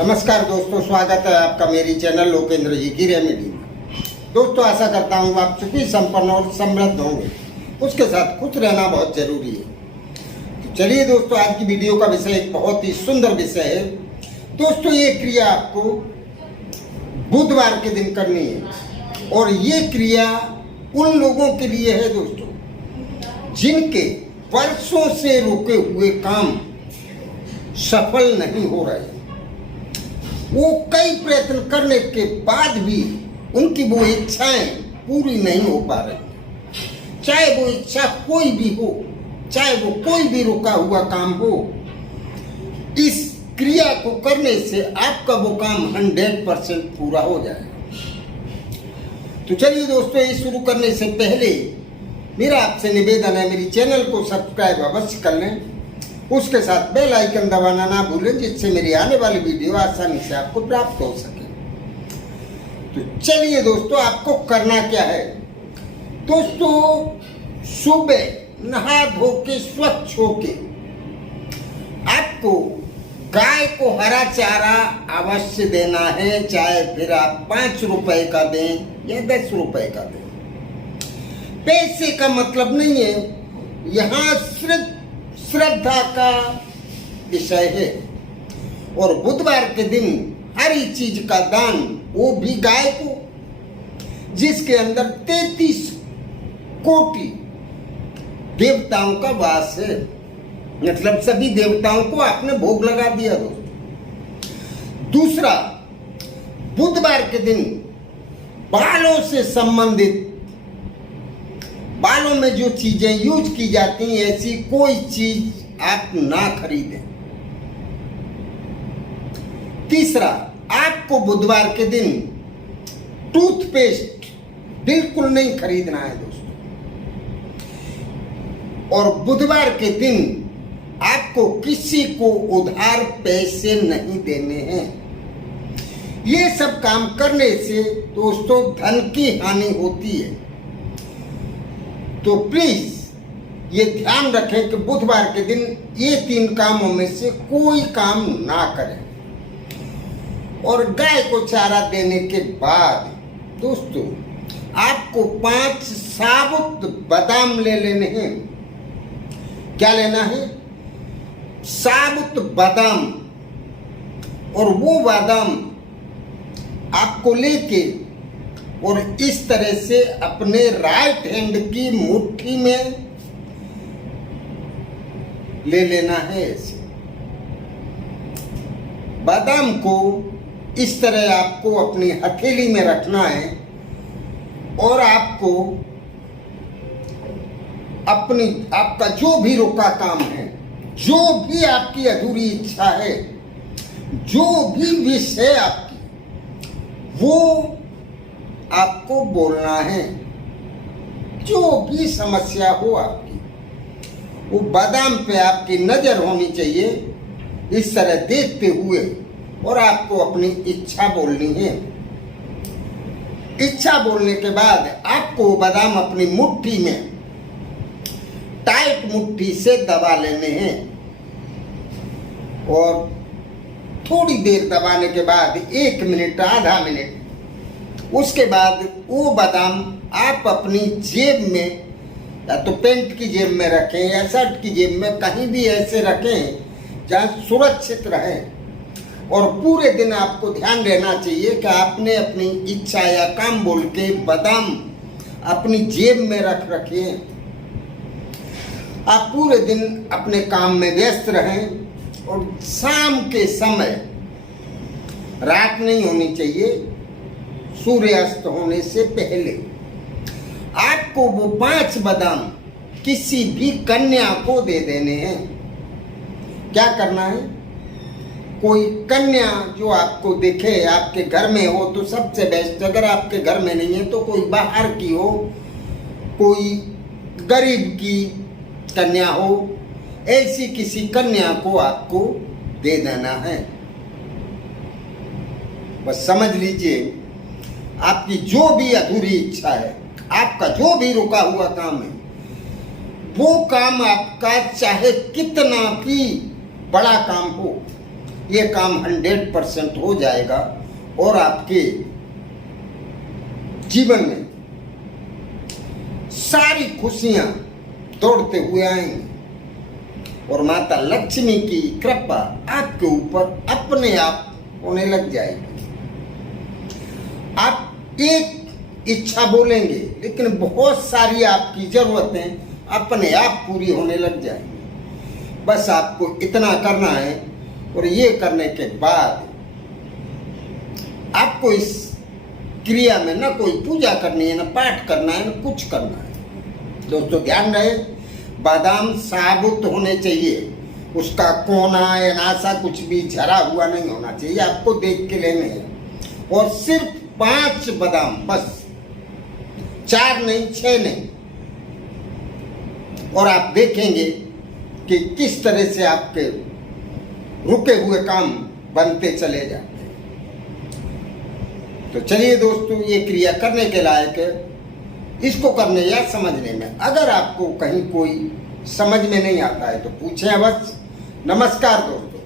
नमस्कार दोस्तों, स्वागत है आपका मेरी चैनल लोकेंद्र जी की रेमेडी में। दोस्तों, आशा करता हूँ आप सुखी संपन्न और समृद्ध होंगे। उसके साथ खुश रहना बहुत जरूरी है। तो चलिए दोस्तों, आज की वीडियो का विषय एक बहुत ही सुंदर विषय है। दोस्तों, ये क्रिया आपको बुधवार के दिन करनी है और ये क्रिया उन लोगों के लिए है दोस्तों जिनके वर्षों से रुके हुए काम सफल नहीं हो रहे। वो कई प्रयत्न करने के बाद भी उनकी वो इच्छाएं पूरी नहीं हो पा रही। चाहे वो इच्छा कोई भी हो, चाहे वो कोई भी रुका हुआ काम हो, इस क्रिया को करने से आपका वो काम 100% पूरा हो जाएगा। तो चलिए दोस्तों, ये शुरू करने से पहले मेरा आपसे निवेदन है, मेरी चैनल को सब्सक्राइब अवश्य कर लें। उसके साथ बेल आइकन दबाना ना भूलें, जिससे मेरी आने वाली वीडियो आसानी से आपको प्राप्त हो सके। तो चलिए दोस्तों, आपको करना क्या है। दोस्तों, सुबह नहा धो के स्वच्छ होके आपको गाय को हरा चारा अवश्य देना है। चाहे फिर आप 5 रुपए का दें या 10 रुपए का दें, पैसे का मतलब नहीं है। यहाँ सिर्फ श्रद्धा का विषय है। और बुधवार के दिन हरी चीज का दान, वो भी गाय को, जिसके अंदर 33 कोटि देवताओं का वास है। मतलब सभी देवताओं को आपने भोग लगा दिया दोस्तों। दूसरा, बुधवार के दिन बालों से संबंधित, बालों में जो चीजें यूज की जाती हैं, ऐसी कोई चीज आप ना खरीदें। तीसरा, आपको बुधवार के दिन टूथपेस्ट बिल्कुल नहीं खरीदना है दोस्तों। और बुधवार के दिन आपको किसी को उधार पैसे नहीं देने हैं। ये सब काम करने से दोस्तों धन की हानि होती है। तो प्लीज ये ध्यान रखें कि बुधवार के दिन ये 3 कामों में से कोई काम ना करें। और गाय को चारा देने के बाद दोस्तों आपको 5 साबुत बादाम ले लेने हैं। क्या लेना है? साबुत बादाम। और वो बादाम आपको लेके और इस तरह से अपने राइट हैंड की मुट्ठी में ले लेना है। ऐसे बादाम को इस तरह आपको अपनी हथेली में रखना है और आपको आपका जो भी रुका काम है, जो भी आपकी अधूरी इच्छा है, जो भी विश है आपकी, वो आपको बोलना है। जो भी समस्या हो आपकी, वो बादाम पे आपकी नजर होनी चाहिए, इस तरह देखते हुए, और आपको अपनी इच्छा बोलनी है। इच्छा बोलने के बाद आपको बादाम अपनी मुट्ठी में टाइट मुट्ठी से दबा लेने हैं। और थोड़ी देर दबाने के बाद 1 मिनट, आधा मिनट, उसके बाद वो बादाम आप अपनी जेब में, या तो पैंट की जेब में रखें या शर्ट की जेब में, कहीं भी ऐसे रखें जहाँ सुरक्षित रहे। और पूरे दिन आपको ध्यान रहना चाहिए कि आपने अपनी इच्छा या काम बोल के बादाम अपनी जेब में रख रखे। आप पूरे दिन अपने काम में व्यस्त रहें और शाम के समय, रात नहीं होनी चाहिए, सूर्यास्त होने से पहले आपको वो 5 बादाम किसी भी कन्या को दे देने हैं। क्या करना है? कोई कन्या जो आपको दिखे, आपके घर में हो तो सबसे बेस्ट। अगर आपके घर में नहीं है तो कोई बाहर की हो, कोई गरीब की कन्या हो, ऐसी किसी कन्या को आपको दे देना है। बस समझ लीजिए, आपकी जो भी अधूरी इच्छा है, आपका जो भी रुका हुआ काम है, वो काम आपका चाहे कितना भी बड़ा काम हो, ये काम 100% हो जाएगा और आपके जीवन में सारी खुशियां दौड़ते हुए आएंगी और माता लक्ष्मी की कृपा आपके ऊपर अपने आप होने लग जाएगी। आप एक इच्छा बोलेंगे लेकिन बहुत सारी आपकी जरूरतें अपने आप पूरी होने लग जाएंगी। बस आपको इतना करना है और ये करने के बाद आपको इस क्रिया में न कोई पूजा करनी है, न पाठ करना है, न कुछ करना है। दोस्तों ध्यान रहे, बादाम साबुत होने चाहिए, उसका कोना या नासा कुछ भी झरा हुआ नहीं होना चाहिए, आपको देख के लेने हैं। और सिर्फ 5 बादाम बस, 4 नहीं, 6 नहीं। और आप देखेंगे कि किस तरह से आपके रुके हुए काम बनते चले जाते हैं। तो चलिए दोस्तों, ये क्रिया करने के लायक है। इसको करने या समझने में अगर आपको कहीं कोई समझ में नहीं आता है तो पूछें अवश्य। नमस्कार दोस्तों।